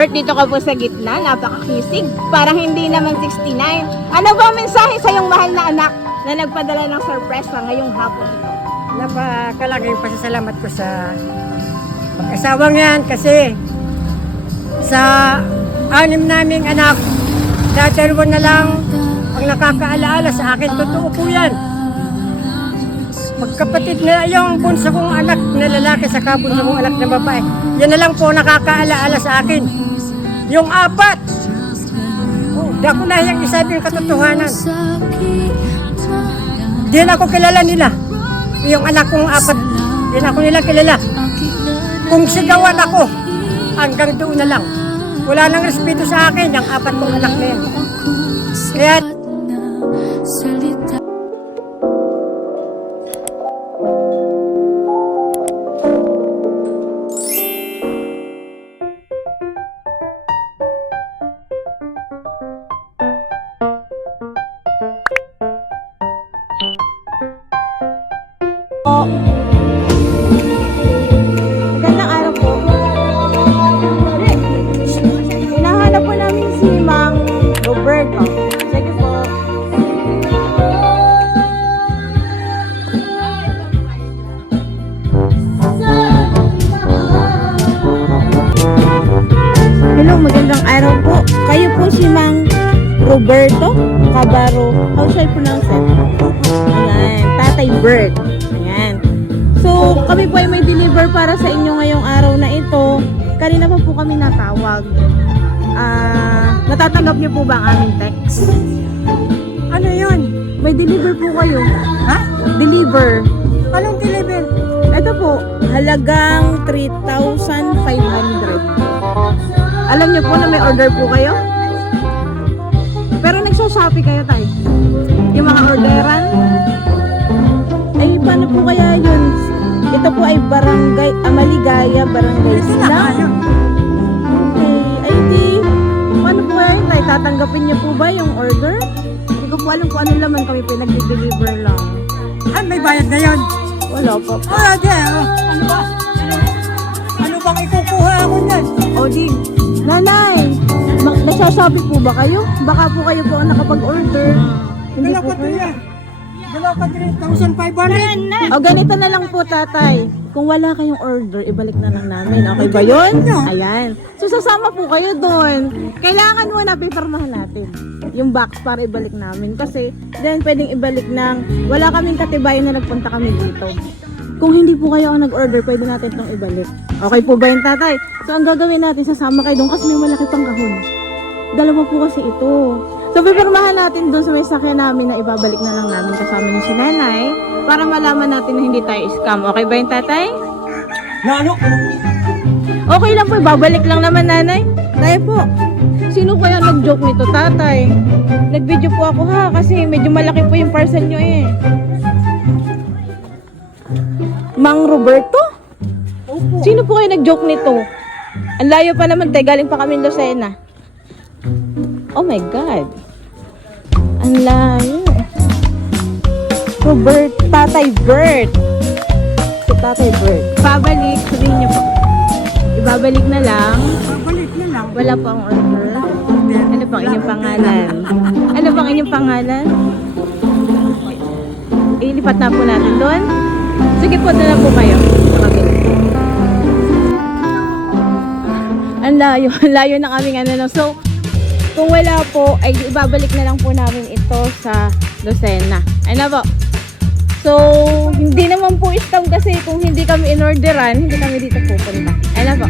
Dito ka po sa gitna, napakakisig. Parang hindi naman 69. Ano ba ang mensahe sa iyong mahal na anak na nagpadala ng sorpresa ngayong hapon ito? Napakalaking pasasalamat ko sa mag-asawang yan kasi sa 6 naming anak, dalawa na lang ang nakakaalaala sa akin. Totoo po yan. Magkapatid na yung bunso kong anak na lalaki sa bunso kong anak na babae. Yan na lang po nakakaalaala sa akin. Yung 4, di ako nahiyang isabing katotohanan. Di na ako kilala nila. Yung anak kong 4, di na ako nila kilala. Kung sigawan ako, hanggang doon na lang. Wala nang respeto sa akin, yung 4 kong anak na yan. Kaya, Magandang araw po. Hinahanap po namin si Mang Roberto. Sige po. Hello, magandang araw po. Kayo po si Mang Roberto Cabaro. How should I pronounce it? Ayan, Tatay Bert. Ayan. So, kami po ay may deliver para sa inyo ngayong araw na ito. Kanina pa po kami natawag. Natatanggap niyo po ba ang aming text? ano yun? May deliver po kayo. Ha? Deliver. Anong deliver? Ito po, halagang 3,500. Alam niyo po na may order po kayo? Pero nagsa-shopee kayo tayo. Yung mga orderan. Ay, paano po kaya yun? Ito po ay Barangay Amaligaya, Barangay Sila. Okay. Ay, di. Paano po kaya yun tayo? Tatanggapin niyo po ba yung order? Hindi ko po alam kung ano laman kami pinag-deliver lang. Ay, may bayad na yun. Wala pa po. Ano ba? Ano bang ikukuha ako yan? O di, nanay, nagsashopee po ba kayo? Baka po kayo po ang nakapag-order. Hindi Dalaw po ka kayo. doon. Dalaw ka 3,500. O ganito na lang po tatay. Kung wala kayong order, ibalik na lang namin. Okay ba yun? Ayan. So sasama po kayo doon. Kailangan muna pipirmahan natin yung box para ibalik namin. Kasi then pwedeng ibalik ng wala kaming katibayan na nagpunta kami dito. Kung hindi po kayo ang nag-order, pwede natin itong ibalik. Okay po ba yun tatay? So ang gagawin natin, sasama kayo doon kasi may malaki pang kahon. Dalawa po kasi ito. So, pipirmahan natin doon sa may sakya namin na ibabalik na lang namin kasama niyo si nanay para malaman natin na hindi tayo scam. Okay ba yung tatay? Na ano? Okay lang po, ibabalik lang naman nanay. Tayo po. Sino kaya nag-joke nito tatay? Nag-video po ako ha kasi medyo malaki po yung parcel nyo eh. Mang Roberto? Opo. Sino po kayo nag-joke nito? Ang layo pa naman tayo, galing pa kami Lucena. Oh my God. Ang layo. Robert, Tatay Bert. Si Tatay Bert. Pabalik, sabihin niyo po. Ibabalik na lang. Babalik na lang. Wala po ang order. Ano pang inyong pangalan? Ano pang inyong pangalan? Ilipat na po natin doon. Sige po, doon na po kayo. Ang layo ng aming ano. So, kung wala po, ay ibabalik na lang po namin ito sa Lucena. Ano po? So, hindi naman po scam kasi kung hindi kami in-orderan, hindi kami dito pupunta. Ano po?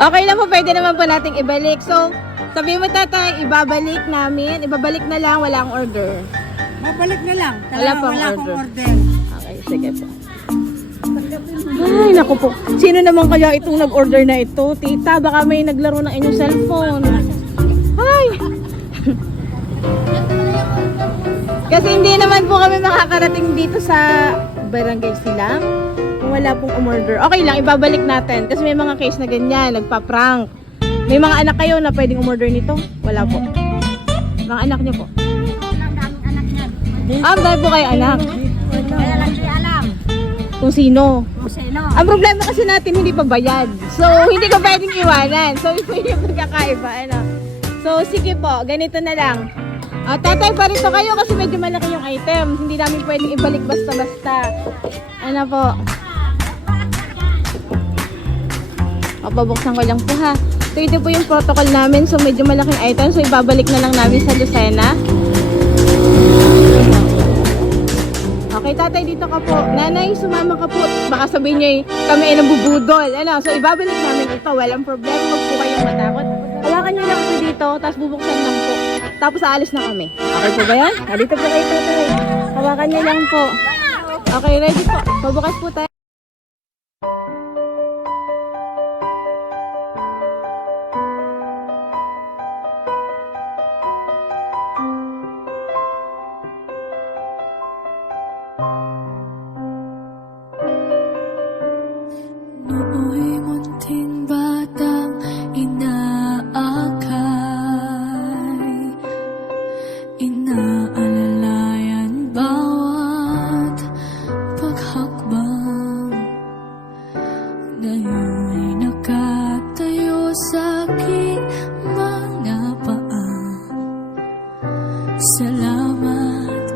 Okay lang po, pwede naman po nating ibalik. So, sabihin mo tatay, ibabalik namin. Ibabalik na lang, wala akong order. Babalik na lang. Wala pang akong order. order. Okay, sige po. Ay, naku po. Sino naman kaya itong nag-order na ito? Tita, baka may naglaro ng inyong cellphone. Ay! Kasi hindi naman po kami makakarating dito sa Barangay Silang kung wala pong umorder. Okay lang, ibabalik natin. Kasi may mga case na ganyan, nagpa-prank. May mga anak kayo na pwedeng umorder nito? Wala po. Mga anak niyo po. Ang daming anak niyan. Dahil po kayo anak. Kaya lang di alam kung sino. kung sino. Ang problema kasi natin, hindi pa bayad. So, hindi ko pwedeng iwanan. So, ito yung nagkakaiba. Ano? So, sige po, ganito na lang. Tatay, parito kayo kasi medyo malaki yung items. Hindi namin pwedeng ibalik basta-basta. Ano po? Pabuksan ko lang po ha. So, ito po yung protocol namin. So, medyo malaking items. So, ibabalik na lang namin sa Lucena. Okay, tatay, dito ka po. Nanay, sumama ka po. Baka sabihin niyo kami ay nabubudol. Ano? So, ibabalik namin ito. Walang problema. Huwag po kayong matakot. Hawakan niyo lang po dito. Tapos bubuksan lang po. Tapos aalis na kami. Okay po ba yan? Dito po kayo, tatay. Hawakan niyo lang po. Okay, ready po. Pabukas po tayo. Nooy munting batang inaakay, inaalalayan bawat paghakbang. Ngayon'y nakatayo sa aking mga paa. Salamat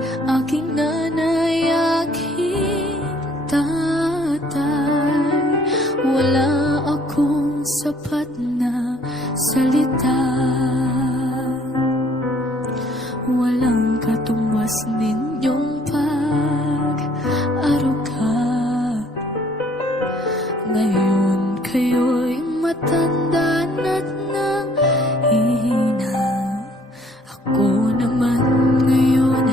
aking nanay, aking tatay. Wala akong sapat na salita, walang katumbas ninyong pag-aruga. Ngayon kayo'y matanda na't nahihina. Ako naman ngayon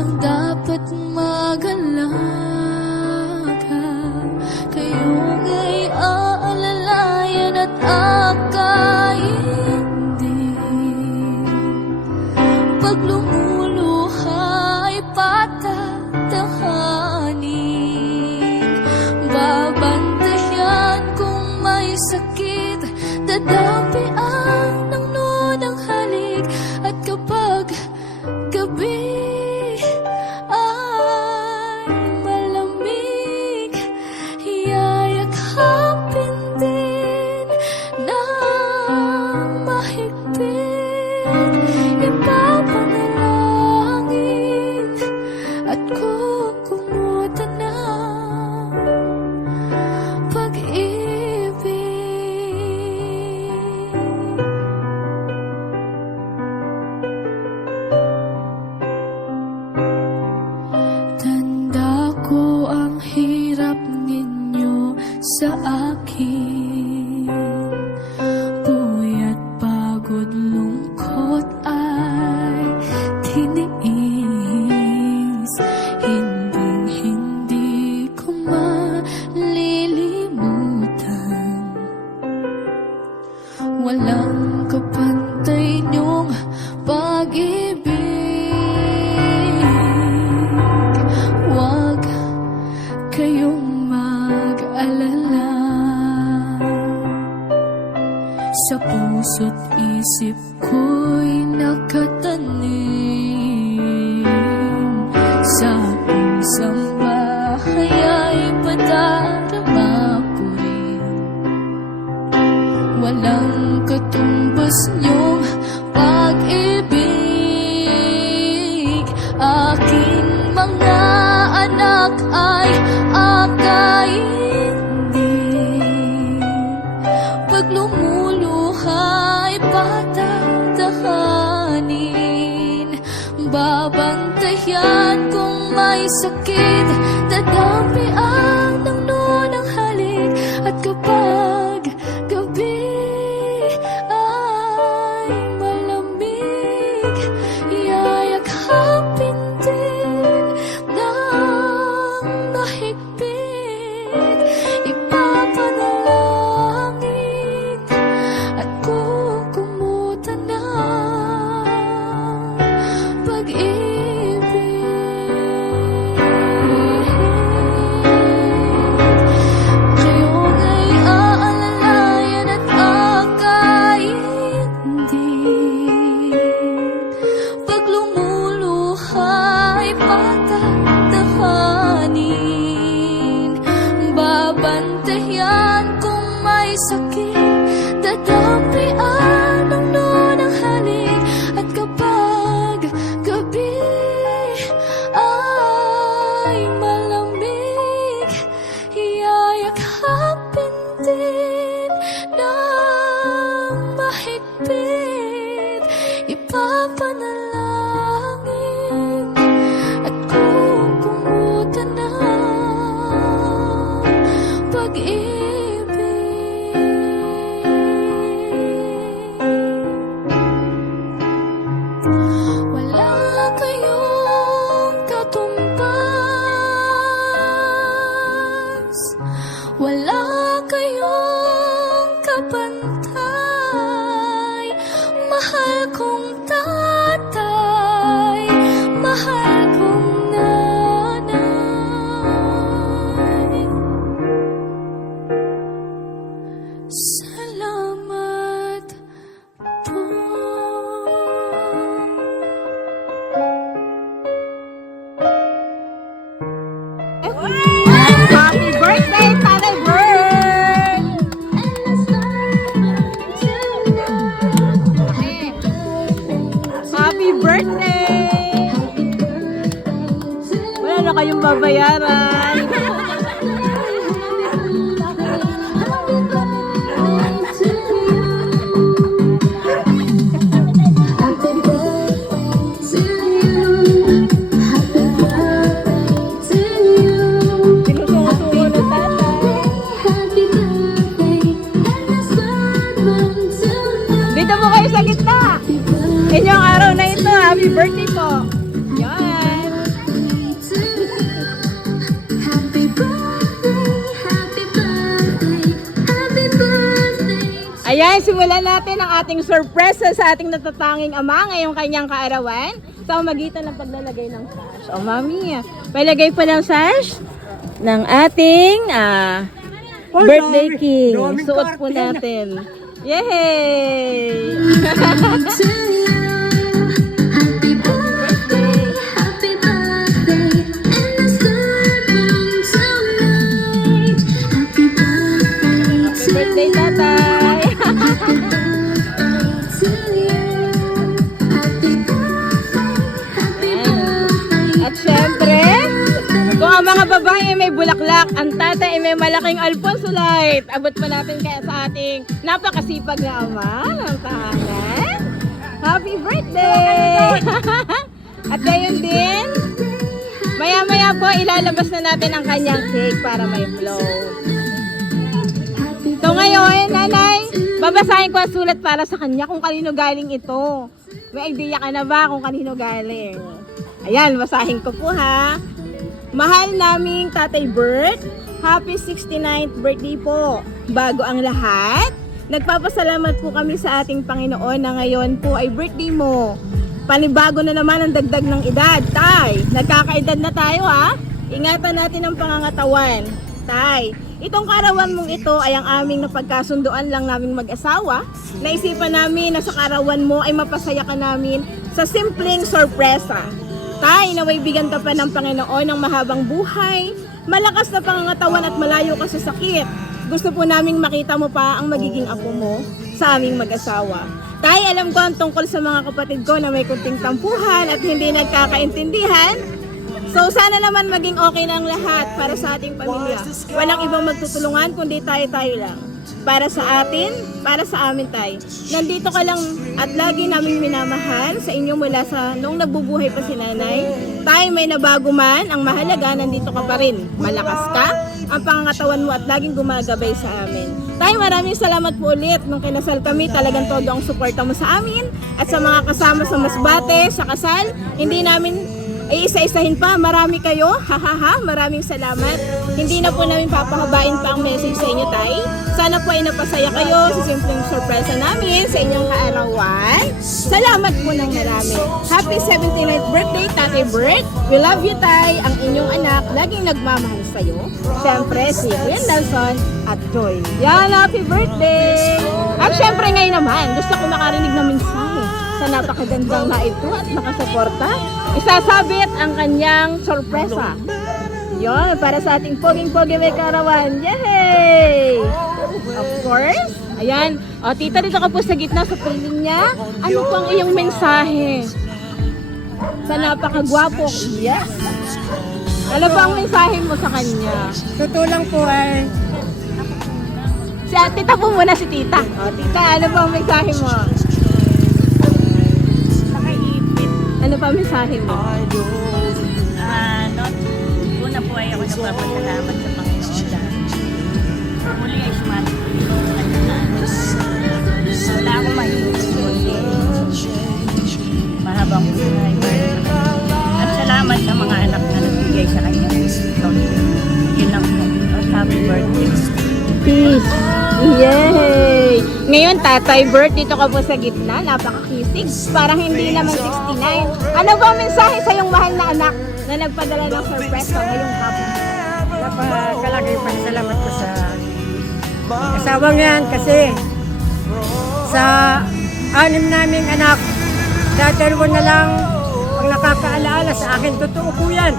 ang dapat mag-alaga. Kayo nga'y aalalayan at akaintindi. Pag lumuluha ay patatahanin. Babantayan kung may sakit, dadapian ng nunang halik. At kapag gabi ay malamig, yayakapin din ng mahigpit. Ipapanalangin at kukumutan ng pag-ibig. Tanda ko ang hirap ninyo sa akin. Puyat, pagod, lungkot ay tiniis. Hindi ko malilimutan. Walang kapantay niyong pag-ibig. Huwag kayong mag-alala. Sa puso't isip ko'y nakatanim. Sa isang bahay ay padarama ko rin. Walang katumbas niyong pag-ibig. Aking mga anak ay akaintindi. Pag lumuluha ay patatahanin. Babantayan kung may sakit, dadapian ng nunang halik. At kapag gabi ay malamig, yayakapin din ng mahigpit. Ipapanalangin at kukumutan ng pag-ibig. Kayo nga'y aalalayan sakit, dadampian ng noon ang halik. At kapag gabi ay malamig, iyayakapin din ng mahigpit, ipapanalangin at kukumutan ng pag-ibig. Wala kayong katumbas, wala kayong kapantay. Mahal kong tatay, mahal kong nanay. Salamat po. Happy birthday, Tatay Bert! Happy birthday! Wala na kayong babayaran. Sinusuko ng tatay. Dito po kayo sa gitna. Inyong araw na ito. Happy birthday po. Yan. Ayan, simulan natin ang ating sorpresa sa ating natatanging ama ngayong kanyang kaarawan sa magitan ng paglalagay ng sash. O mami, palagay pa ng sash ng ating birthday king. Suot po natin. Yay! Happy birthday, tatay! At syempre, kung ang mga babae ay may bulaklak, ang tatay ay may malaking Alfonso light. Abot pa natin kaya sa ating napakasipag na ama ng tahanan. Happy birthday! At gayon din, maya-maya po ilalabas na natin ang kanyang cake para may flow. So ngayon, nanay, babasahin ko ang sulat para sa kanya kung kanino galing ito. May idea ka na ba kung kanino galing? Ayan, basahin ko po ha. Mahal naming Tatay Bert, happy 69th birthday po. Bago ang lahat, nagpapasalamat po kami sa ating Panginoon na ngayon po ay birthday mo. Panibago na naman ang dagdag ng edad, Tay. Nagkakaedad na tayo ha. Ingatan natin ang pangangatawan. Tay, itong karawan mong ito ay ang aming napagkasunduan lang naming mag-asawa. Naisipan namin na sa karawan mo ay mapasaya ka namin sa simpleng sorpresa. Tay, naway bigyan ka pa ng Panginoon ng mahabang buhay, malakas na pangangatawan at malayo ka sa sakit. Gusto po naming makita mo pa ang magiging apo mo sa aming mag-asawa. Tay, alam ko ang tungkol sa mga kapatid ko na may kunting tampuhan at hindi nagkakaintindihan. So sana naman maging okay na ang lahat para sa ating pamilya. Walang ibang magtutulungan kundi tayo-tayo lang. Para sa atin, para sa amin, Tay. Nandito ka lang at lagi naming minamahal sa inyo mula sa noong nabubuhay pa si nanay. Tay, may nabago man, ang mahalaga nandito ka pa rin. Malakas ka, ang pangangatawan mo at laging gumagabay sa amin. Tay, maraming salamat po ulit. Nung kinasal kami, talagang todo ang suporta mo sa amin at sa mga kasama sa Masbate, sa kasal. Hindi namin isa-isahin pa, marami kayo, hahaha, maraming salamat. Hindi na po namin papahabain pa ang message sa inyo, Tay. Sana po ay napasaya kayo sa simpleng sorpresa namin sa inyong kaarawan. Salamat po ng marami. Happy 79th birthday, Tatay Bert. We love you, Tay. Ang inyong anak, laging nagmamahal sa'yo. Siyempre, si Kuya Nelson at Joy. Yan, happy birthday! At siyempre ngayon naman, gusto ko makarinig ng mensahe sa napakagandang na ito at nakasuporta. Isasabit ang kanyang sorpresa. Yon, para sa ating poging-pogi may karawan. Yay! Of course. Ayan. O, tita, dito ka po sa gitna sa piling niya. Ano po ang iyong mensahe? Sa napakagwapo. Yes. Ano po ang mensahe mo sa kanya? Totoo lang po ay Si tita po muna si tita. O, tita, ano po ang mensahe mo? Nakaipit. Ano pa ang mensahe mo? Una po ay ako nagpapasalamat sa Panginoon dahil muli ay sumati ko yung kanya na wala akong mahilig kundi mahabang buhay. At salamat sa mga anak na nagbigay sa kanya. Yun lang po. Happy birthday. Peace. Yay! Ngayon, Tatay Bert, dito ka po sa gitna. Napakakisig. Parang hindi naman 69. Ano ba ang mensahe sa iyong mahal na anak na nagpadala ng surprise sa ngayong hapon? napakalaki yung pasalamat ko sa kasawang yan kasi sa 6 naming anak, dalawa na lang ang nakakaalaala sa akin. Totoo po yan.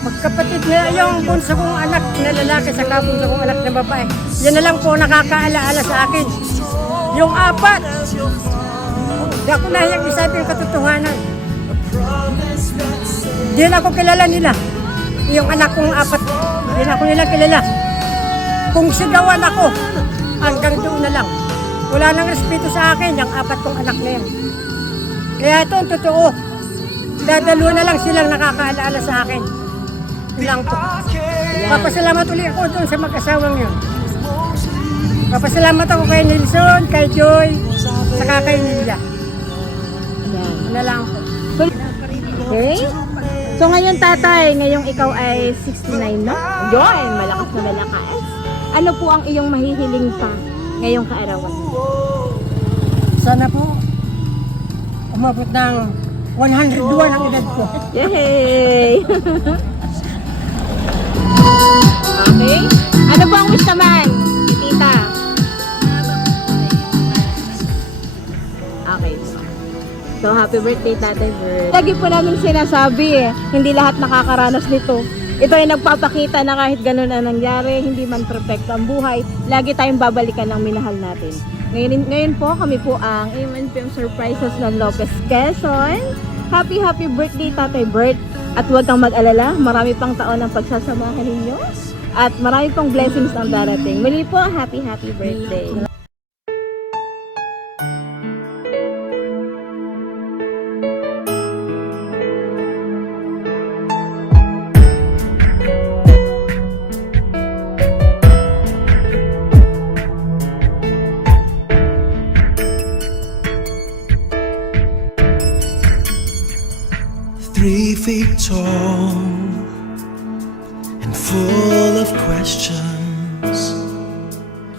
Magkapatid na yung bunso kong anak na lalaki sa bunso kong anak na babae. Yan na lang po nakakaalaala sa akin. Yung 4, di ako nahiyang isabi yung katotohanan. Di na ako kilala nila. Yung anak kong 4, di na ako nila kilala. Kung sigawan ako, hanggang doon na lang. Wala nang respeto sa akin, yung 4 kong anak na yan. Kaya ito ang totoo. Dalawa na lang silang nakakaalaala sa akin. Yun lang po. Papasalamat ulit ako doon sa mag-asawang yun. Papasalamat ako kay Nelson, kay Joy, saka kay Nila. Ayan. Ano lang po. Okay? So ngayon, tatay, ngayong ikaw ay 69, no? Yun, malakas na malakas. Ano po ang iyong mahihiling pa ngayong kaarawan? Sana po, umabot ng 101 ang edad ko. Yay! Okay? Ano po ang wish naman, tita? Okay. So, happy birthday, Tatay Bert. Lagi po namin sinasabi hindi lahat nakakaranas nito. Ito ay nagpapakita na kahit ganun ang nangyari, hindi man perfecto ang buhay, lagi tayong babalikan ng minahal natin. Ngayon po, kami po ang AMNPM Surprises ng Lopez, Quezon. Happy birthday, Tatay Bert. At huwag kang mag-alala, marami pang taon ang pagsasamahan ninyo. At marami pang blessings ang darating. Muli po, happy birthday. Three feet tall and full of questions.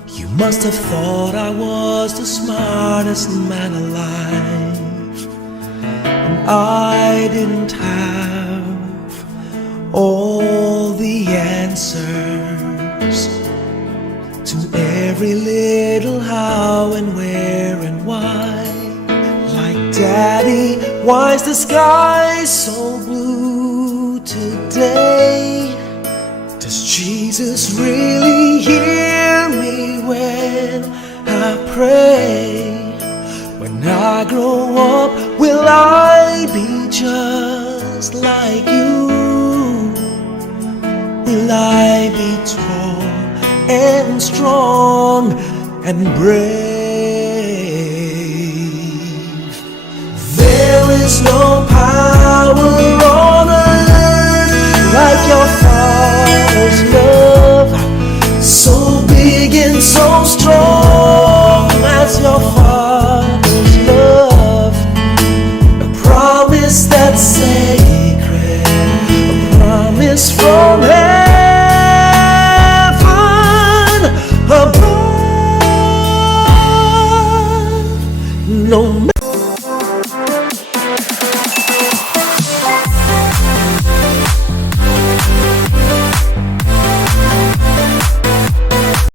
You must have thought I was the smartest man alive, and I didn't have all the answers to every little how and where and why. Like Daddy, why's the sky so blue today? Does Jesus really hear me when I pray? When I grow up, will I be just like you? Will I be tall and strong and brave? There is no power on earth like your Father's love, so big and so strong.